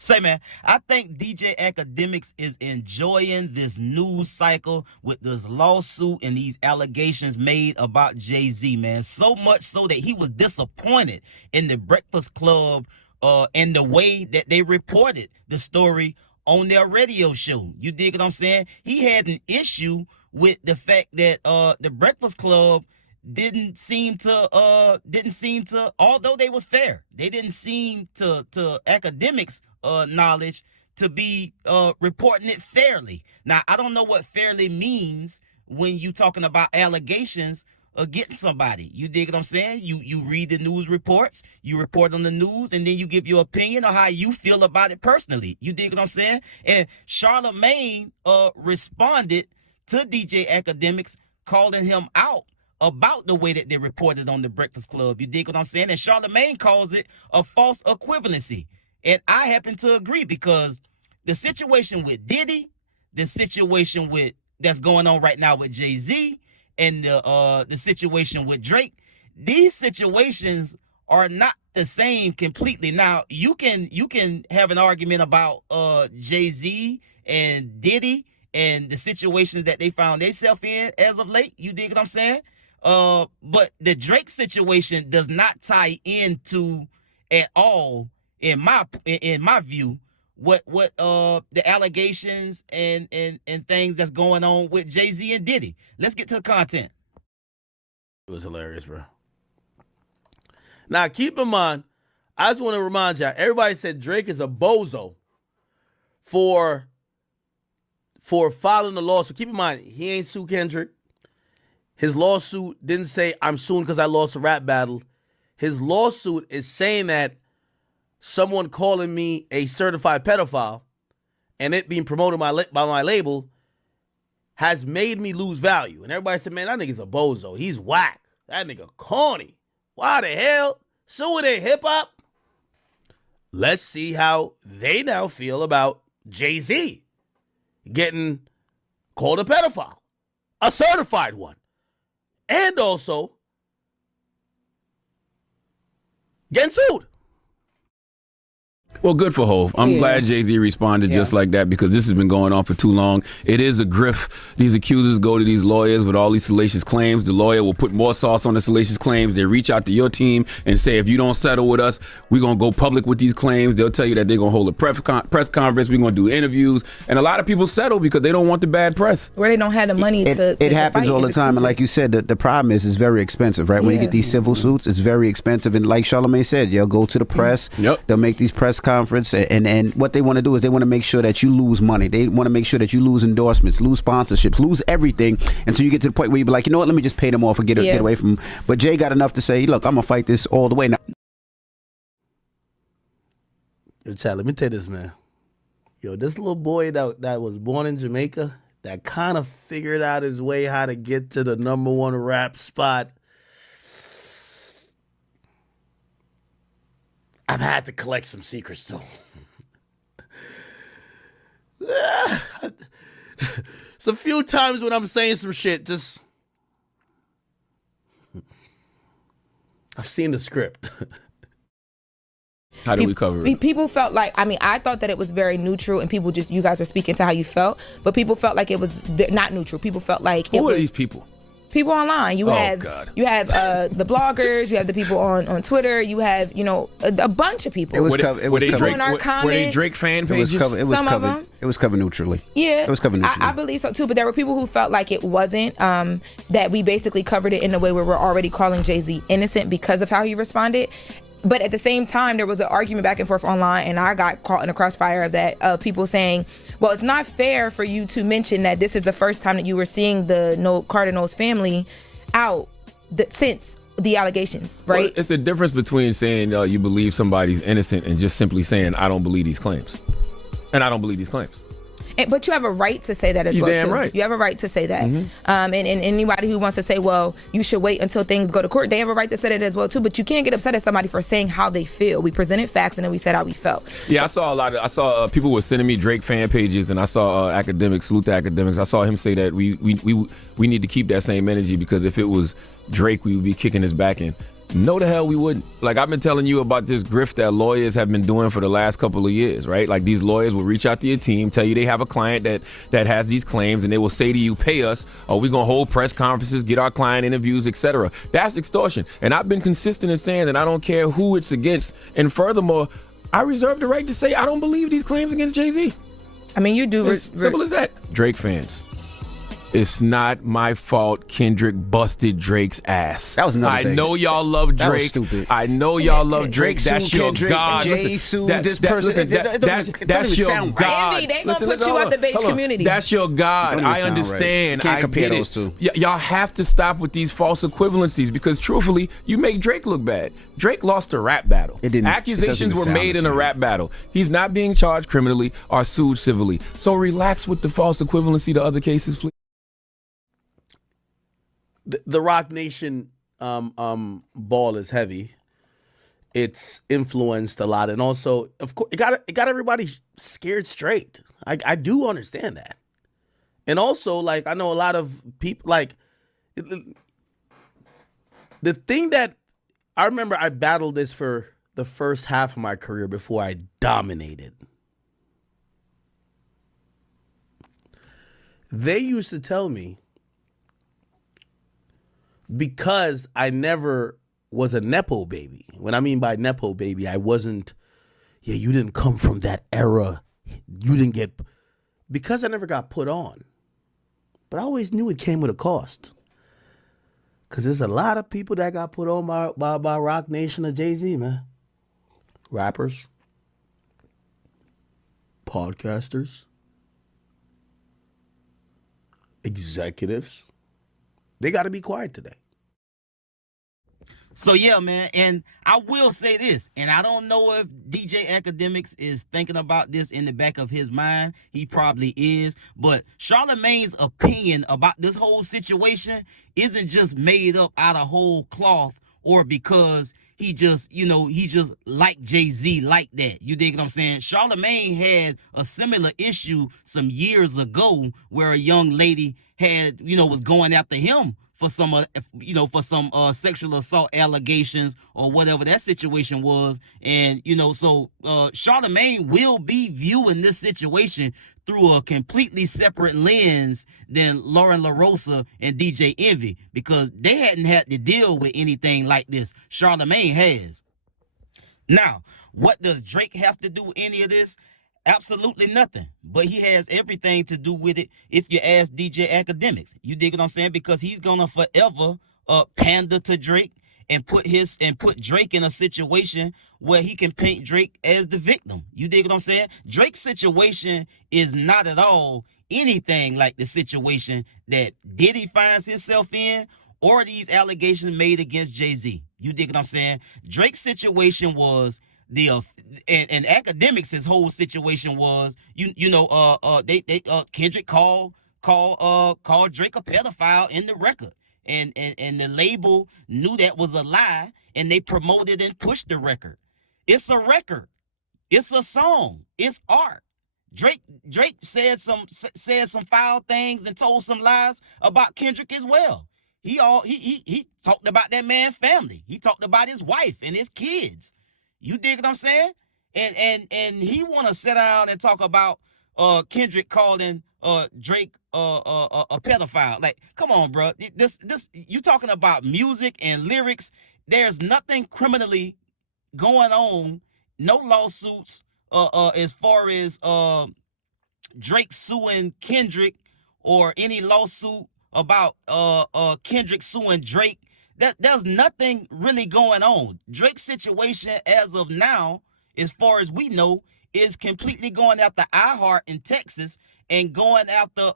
Say, man, I think DJ Akademiks is enjoying this news cycle with this lawsuit and these allegations made about Jay-Z, man. So much so that he was disappointed in the Breakfast Club and the way that they reported the story on their radio show. You dig what I'm saying? He had an issue with the fact that the Breakfast Club didn't seem to although they was fair, they didn't seem to Akademiks knowledge to be reporting it fairly. Now, I don't know what fairly means when you talking about allegations against somebody. You dig what I'm saying? You read the news reports, you report on the news, and then you give your opinion on how you feel about it personally. You dig what I'm saying? And Charlamagne responded to DJ Akademiks, calling him out about the way that they reported on the Breakfast Club. You dig what I'm saying? And Charlamagne calls it a false equivalency. And I happen to agree, because the situation with Diddy, the situation with that's going on right now with Jay-Z, and the situation with Drake, these situations are not the same completely. Now, you can have an argument about Jay-Z and Diddy and the situations that they found themselves in as of late. You dig what I'm saying? But the Drake situation does not tie into at all, in my view, what the allegations and things that's going on with Jay-Z and Diddy. Let's get to the content. It was hilarious, bro. Now, keep in mind, I just want to remind y'all, everybody said Drake is a bozo for filing the lawsuit. Keep in mind, he ain't sue Kendrick. His lawsuit didn't say, I'm suing because I lost a rap battle. His lawsuit is saying that someone calling me a certified pedophile and it being promoted by my label has made me lose value. And everybody said, man, that nigga's a bozo. He's whack. That nigga corny. Why the hell? Suing in hip-hop? Let's see how they now feel about Jay-Z getting called a pedophile, a certified one, and also getting sued. Well, good for Hov. I'm glad Jay-Z responded just like that, because this has been going on for too long. It is a grift. These accusers go to these lawyers with all these salacious claims. The lawyer will put more sauce on the salacious claims. They reach out to your team and say, if you don't settle with us, we're going to go public with these claims. They'll tell you that they're going to hold a press conference. We're going to do interviews. And a lot of people settle because they don't want the bad press. Where they don't have the money to It happens all the time. And like you said, the problem is it's very expensive, right? When you get these civil suits, it's very expensive. And like Charlamagne said, you'll go to the press. They'll make these press conference, and what they want to do is they want to make sure that you lose money. They want to make sure that you lose endorsements, lose sponsorships, lose everything until you get to the point where you be like, you know what, let me just pay them off and get away from them. But Jay got enough to say, look, I'm gonna fight this all the way now. Yo, Chad, let me tell you this, man. Yo, this little boy that was born in Jamaica, that kind of figured out his way how to get to the #1 rap spot. I've had to collect some secrets, too. It's a few times when I'm saying some shit, just... I've seen the script. How do we cover it? People felt like, I thought that it was very neutral, and people you guys were speaking to how you felt, but people felt like it was not neutral. People felt like Who are these people? People online. You have the bloggers, you have the people on Twitter, you have a bunch of people. It was covered. Were they Drake fan pages? It was covered neutrally. Yeah, it was covered neutrally. I believe so too. But there were people who felt like it wasn't. That we basically covered it in a way where we're already calling Jay-Z innocent because of how he responded. But at the same time, there was an argument back and forth online, and I got caught in a crossfire of that, of people saying, well, it's not fair for you to mention that this is the first time that you were seeing the Carter Knowles family out since the allegations, right? Well, it's the difference between saying you believe somebody's innocent and just simply saying, I don't believe these claims. And I don't believe these claims. But you have a right to say that as well, too. Right. You have a right to say that. And anybody who wants to say, well, you should wait until things go to court, they have a right to say that as well, too. But you can't get upset at somebody for saying how they feel. We presented facts, and then we said how we felt. Yeah, I saw people were sending me Drake fan pages, and I saw Akademiks, salute to Akademiks. I saw him say that we need to keep that same energy, because if it was Drake, we would be kicking his back in. No, the hell we wouldn't. Like, I've been telling you about this grift that lawyers have been doing for the last couple of years, right? Like, these lawyers will reach out to your team, tell you they have a client that has these claims, and they will say to you, pay us, or we're going to hold press conferences, get our client interviews, etc. That's extortion. And I've been consistent in saying that I don't care who it's against. And furthermore, I reserve the right to say I don't believe these claims against Jay-Z. I mean, you do. Simple as that. Drake fans. It's not my fault Kendrick busted Drake's ass. That was another thing. I know y'all love Drake. That was stupid. I know y'all love Drake. That's your Kendrick, God. Jay sued this person. That's your God. Envy, they gonna put you out the beige community. That's your God. I understand. Can't compare get those it. two. Y'all have to stop with these false equivalencies because truthfully, you make Drake look bad. Drake lost a rap battle. It didn't. Accusations were made in a same. rap battle. He's not being charged criminally or sued civilly. So relax with the false equivalency to other cases, please. The Rock Nation ball is heavy. It's influenced a lot, and also, of course, it got everybody scared straight. I do understand that, and also, like, I know a lot of people like the thing that I remember. I battled this for the first half of my career before I dominated. They used to tell me, because I never was a Nepo baby. When I mean by Nepo baby, I wasn't, you didn't come from that era. You didn't get, because I never got put on. But I always knew it came with a cost. Because there's a lot of people that got put on by Rock Nation or Jay-Z, man. Rappers. Podcasters. Executives. They got to be quiet today. So yeah, man, and I will say this, and I don't know if DJ Akademiks is thinking about this in the back of his mind. He probably is, but Charlamagne's opinion about this whole situation isn't just made up out of whole cloth or because he just like Jay-Z like that. You dig what I'm saying? Charlamagne had a similar issue some years ago where a young lady had, was going after him for some, sexual assault allegations or whatever that situation was. And, so Charlamagne will be viewing this situation through a completely separate lens than Lauren LaRosa and DJ Envy, because they hadn't had to deal with anything like this. Charlamagne has. Now, what does Drake have to do with any of this? Absolutely nothing. But he has everything to do with it if you ask DJ Akademiks. You dig what I'm saying? Because he's gonna forever pander to Drake and put Drake in a situation where he can paint Drake as the victim. You dig what I'm saying? Drake's situation is not at all anything like the situation that Diddy finds himself in or these allegations made against Jay-Z. You dig what I'm saying? Drake's situation was and Akademiks, his whole situation was Kendrick called Drake a pedophile in the record, and the label knew that was a lie, and they promoted and pushed the record. It's a record, it's a song, it's art. Drake said some foul things and told some lies about Kendrick as well. He talked about that man's family. He talked about his wife and his kids. You dig what I'm saying? And he want to sit down and talk about Kendrick calling Drake a pedophile. Like, come on, bro. This you talking about music and lyrics. There's nothing criminally going on. No lawsuits as far as Drake suing Kendrick or any lawsuit about Kendrick suing Drake. There's nothing really going on. Drake's situation as of now, as far as we know, is completely going after iHeart in Texas and going after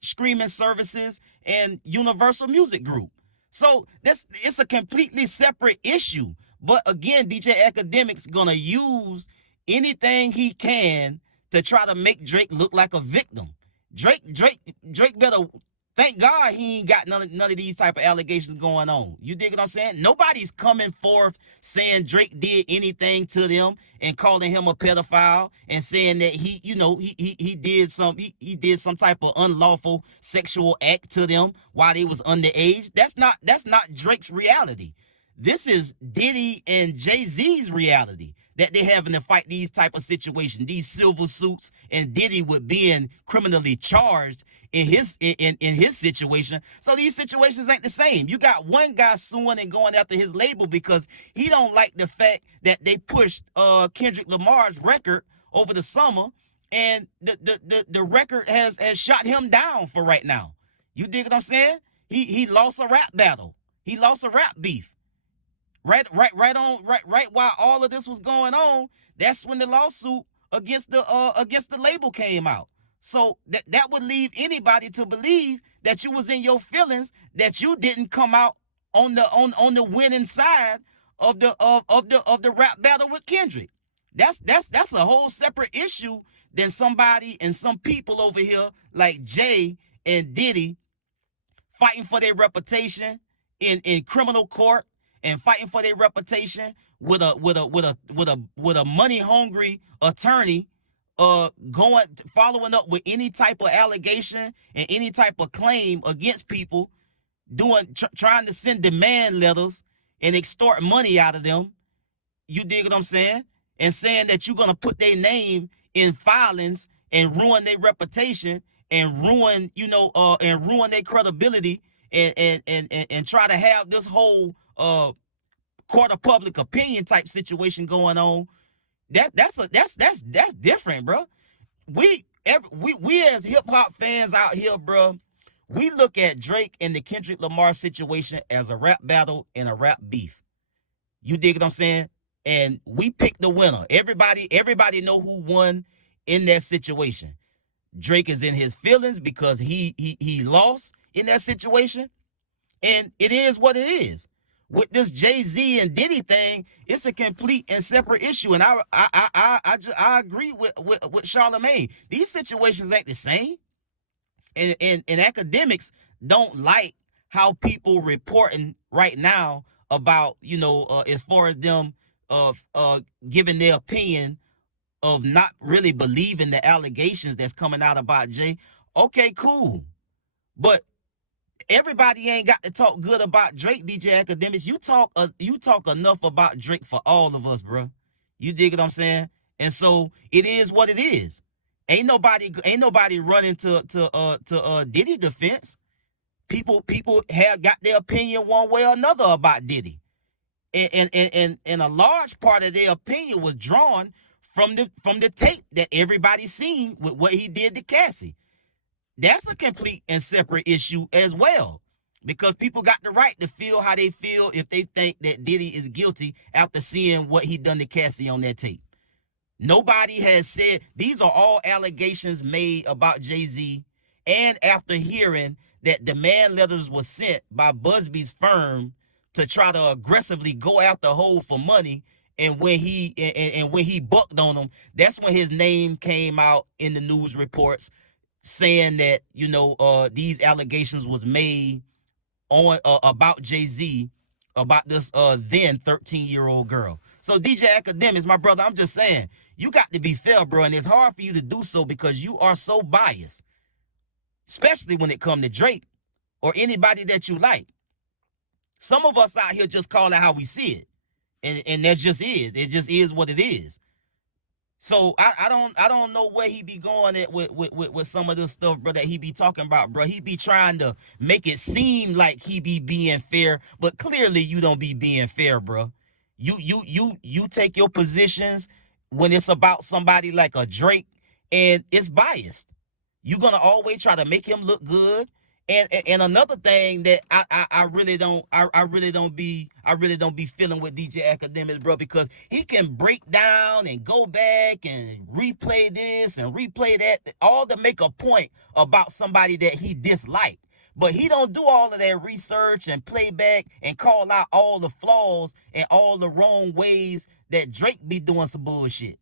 streaming services and Universal Music Group. So it's a completely separate issue. But again, DJ Akademiks gonna use anything he can to try to make Drake look like a victim. Drake better Thank God he ain't got none of these type of allegations going on. You dig what I'm saying? Nobody's coming forth saying Drake did anything to them and calling him a pedophile and saying that he, you know, he did some type of unlawful sexual act to them while they was underage. That's not Drake's reality. This is Diddy and Jay-Z's reality, that they having to fight these type of situations, these civil suits, and Diddy with being criminally charged in his situation. So these situations ain't the same. You got one guy suing and going after his label because he don't like the fact that they pushed Kendrick Lamar's record over the summer, and the record has shot him down for right now. You dig what I'm saying? He lost a rap battle. He lost a rap beef. Right while all of this was going on, that's when the lawsuit against the label came out. So that would leave anybody to believe that you was in your feelings, that you didn't come out on the winning side of the rap battle with Kendrick. That's a whole separate issue than somebody and some people over here like Jay and Diddy fighting for their reputation in criminal court and fighting for their reputation with a money hungry attorney, following up with any type of allegation and any type of claim against people, trying to send demand letters and extort money out of them. You dig what I'm saying? And saying that you're gonna put their name in filings and ruin their reputation and ruin their credibility and try to have this whole court of public opinion type situation going on. That's different, bro. We as hip hop fans out here, bro, we look at Drake and the Kendrick Lamar situation as a rap battle and a rap beef. You dig what I'm saying? And we pick the winner. Everybody know who won in that situation. Drake is in his feelings because he lost in that situation, and it is what it is. With this Jay-Z and Diddy thing, it's a complete and separate issue, and I agree with Charlamagne. These situations ain't the same, and Akademiks don't like how people reporting right now about, as far as them giving their opinion of not really believing the allegations that's coming out about Jay. Okay, cool, but everybody ain't got to talk good about Drake, DJ Akademiks. You talk enough about Drake for all of us, bro. You dig what I'm saying? And so it is what it is. Ain't nobody running to Diddy defense. People have got their opinion one way or another about Diddy, and a large part of their opinion was drawn from the tape that everybody seen with what he did to Cassie. That's a complete and separate issue as well, because people got the right to feel how they feel if they think that Diddy is guilty after seeing what he done to Cassie on that tape. Nobody has said, these are all allegations made about Jay-Z, and after hearing that demand letters were sent by Busby's firm to try to aggressively go after Hov for money, and when he bucked on them, that's when his name came out in the news reports, saying that these allegations was made on about Jay-Z, about this then 13-year-old girl. So DJ Akademiks, my brother, I'm just saying, you got to be fair, bro, and it's hard for you to do so because you are so biased, especially when it comes to Drake or anybody that you like. Some of us out here just call it how we see it, and that just is. It just is what it is. So I don't know where he be going at with some of this stuff, bro, that he be talking about, bro. He be trying to make it seem like he be being fair, but clearly you don't be being fair, bro. You take your positions when it's about somebody like a Drake, and it's biased. You're gonna always try to make him look good. And another thing that I really don't be feeling with DJ Akademiks, bro, because he can break down and go back and replay this and replay that, all to make a point about somebody that he disliked. But he don't do all of that research and playback and call out all the flaws and all the wrong ways that Drake be doing some bullshit.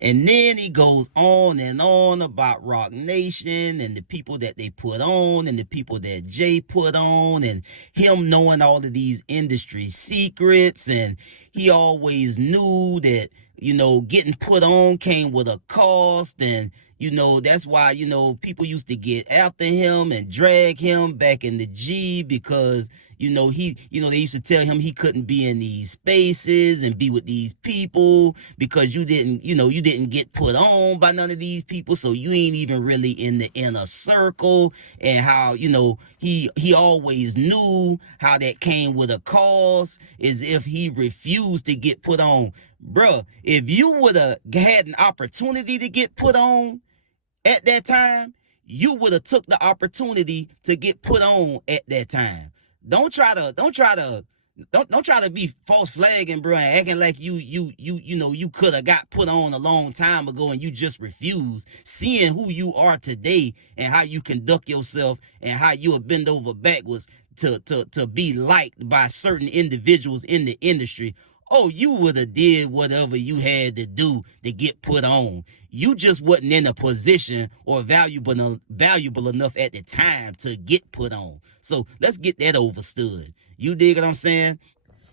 And then he goes on and on about Rock Nation and the people that they put on and the people that Jay put on and him knowing all of these industry secrets. And he always knew that, you know, getting put on came with a cost. And, you know, that's why, you know, people used to get after him and drag him back in the G because, you know, they used to tell him he couldn't be in these spaces and be with these people because you didn't get put on by none of these people. So you ain't even really in the inner circle. And how, you know, he always knew how that came with a cause, as if he refused to get put on. Bruh, if you would have had an opportunity to get put on at that time, you would have took the opportunity to get put on at that time. Don't try to be false flagging, bro, and acting like you could have got put on a long time ago and you just refused. Seeing who you are today and how you conduct yourself and how you have bent over backwards to be liked by certain individuals in the industry. Oh, you would have did whatever you had to do to get put on. You just wasn't in a position or valuable enough at the time to get put on. So let's get that overstood. You dig what I'm saying?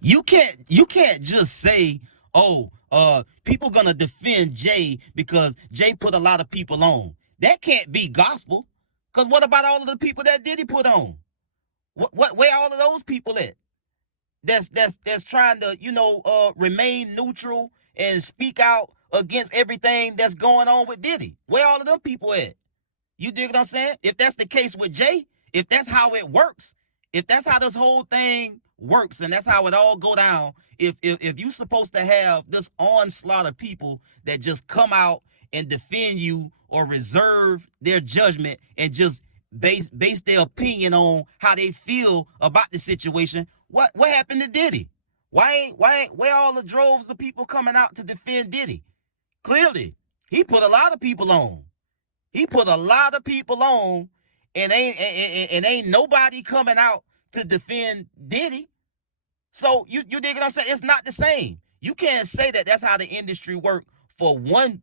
You can't just say, oh, people gonna defend Jay because Jay put a lot of people on. That can't be gospel. Cause what about all of the people that Diddy put on? Where all of those people at? That's trying to, you know, remain neutral and speak out against everything that's going on with Diddy. Where all of them people at? You dig what I'm saying? If that's the case with Jay, if that's how it works, if that's how this whole thing works and that's how it all go down, if you supposed to have this onslaught of people that just come out and defend you or reserve their judgment and just base their opinion on how they feel about the situation, what happened to Diddy? Where all the droves of people coming out to defend Diddy? Clearly, he put a lot of people on. He put a lot of people on, and ain't nobody coming out to defend Diddy. So you dig what I'm saying? It's not the same. You can't say that that's how the industry work for one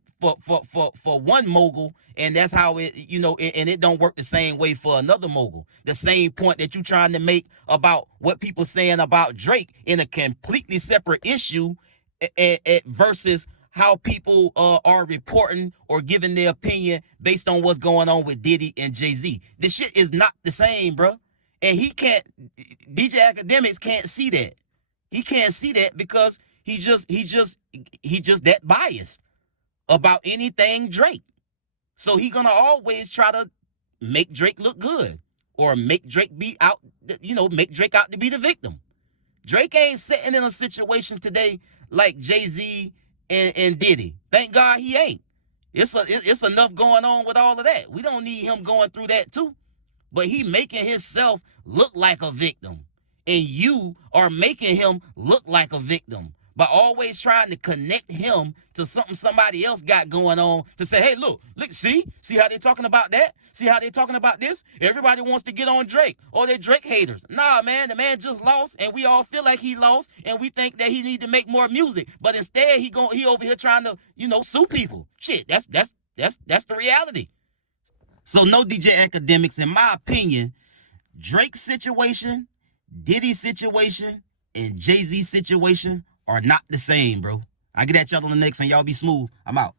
mogul, and that's how it, you know, and it don't work the same way for another mogul. The same point that you trying to make about what people saying about Drake in a completely separate issue versus how people are reporting or giving their opinion based on what's going on with Diddy and Jay-Z. This shit is not the same, bro. And DJ Akademiks can't see that. He can't see that because he just that biased about anything Drake. So he gonna always try to make Drake look good or make Drake out to be the victim. Drake ain't sitting in a situation today like Jay-Z and Diddy. Thank God he ain't. It's enough going on with all of that. We don't need him going through that too. But he making himself look like a victim. And you are making him look like a victim by always trying to connect him to something somebody else got going on to say, hey, look, see how they're talking about that? See how they're talking about this? Everybody wants to get on Drake. Oh, they're Drake haters. Nah, man, the man just lost, and we all feel like he lost, and we think that he need to make more music. But instead, he over here trying to, sue people. Shit, that's the reality. So no, DJ Akademiks, in my opinion, Drake's situation, Diddy's situation, and Jay-Z's situation are not the same, bro. I get at y'all on the next one. Y'all be smooth. I'm out.